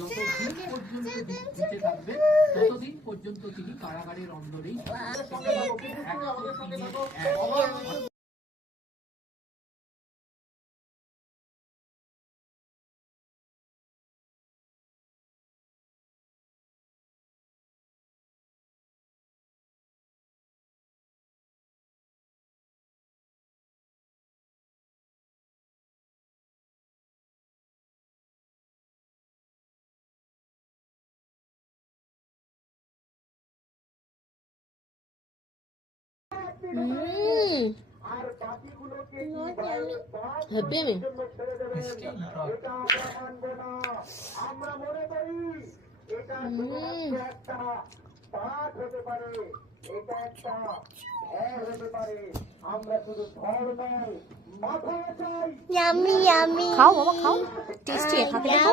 যতদিন পর্যন্ত বেঁচে থাকবে ততদিন পর্যন্ত তিনি কারাগারের অন্দরেই হ্যাপি আমি আমরা মনে করি এটা একটা পাঠ হতে পারে, এটা একটা ভয় হতে পারে। আমরা শুধু ধর্মের মাথা চাই। খাও বাবা খাও, টেস্টি খাতে দেখো।